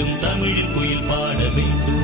வேண்டும், தமிழில் குயில் பாட வேண்டும்.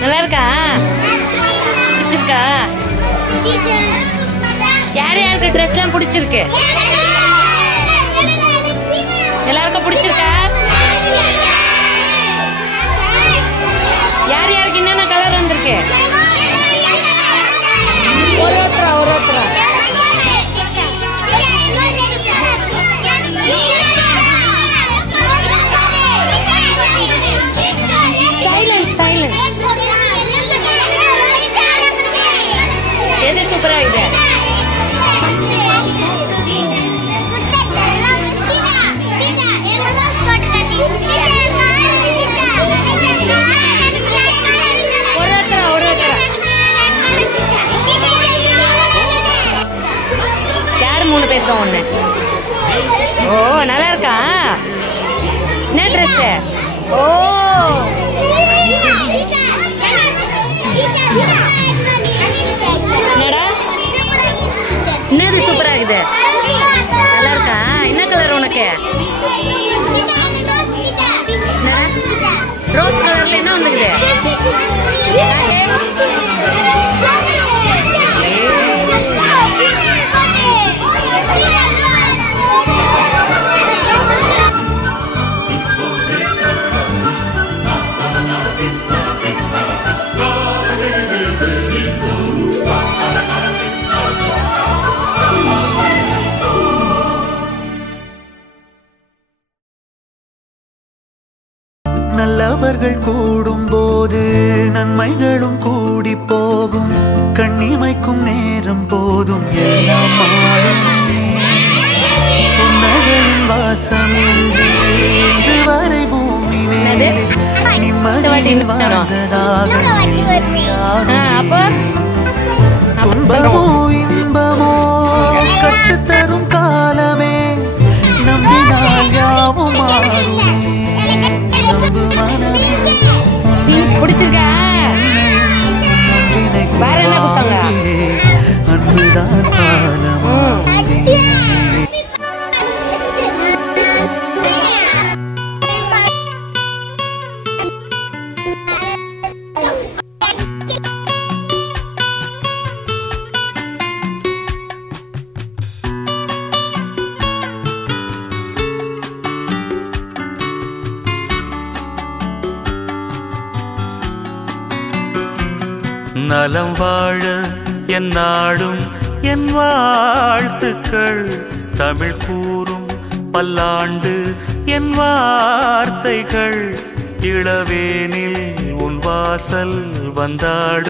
நல்லா இருக்கா? பிடிச்சிருக்கா? யார் யாருக்கு ட்ரெஸ் எல்லாம் பிடிச்சிருக்கு? எல்லாருக்கும் பிடிச்சிருக்கா? யார் யாருக்கு என்னென்ன கலர் வந்திருக்கு? ஒரு ஒருத்தரா எது சூப்பரா இது? யாரு 3 பேர் தான் ஒண்ணு? ஓ நல்லா இருக்கா? என்ன ட்ரெஸ்? ஓ என்னது சூப்பரா இருக்குது? நல்லா இருக்கா? என்ன கலர் உனக்கு? ரோஸ் கலர்ல என்ன வந்துக்குது? நல்லவர்கள் கூடும் போது நன்மைகளும் கூடி போகும், கண்ணிமைக்கும் நேரம் போதும் எல்லாம் மாறுமே. புன்னகையின் வாசமின்றி இன்று வரை பூமி மேலே நிம்மதியில் வாழ்ந்ததாக துன்பமோ இன்பமோ கற்றுத்தரும் காலமே, நம்பினால் யாவும் மாறுமே. பிடிச்சிருக்கா? வேற என்ன கொடுத்தாங்க? அன்புதான் பாலமா. நலம் வாழ என் நாடும் என் வாழ்த்துக்கள், தமிழ் கூறும் பல்லாண்டு என் வார்த்தைகள், இளவேனில் உன் வாசல் வந்தாடும்.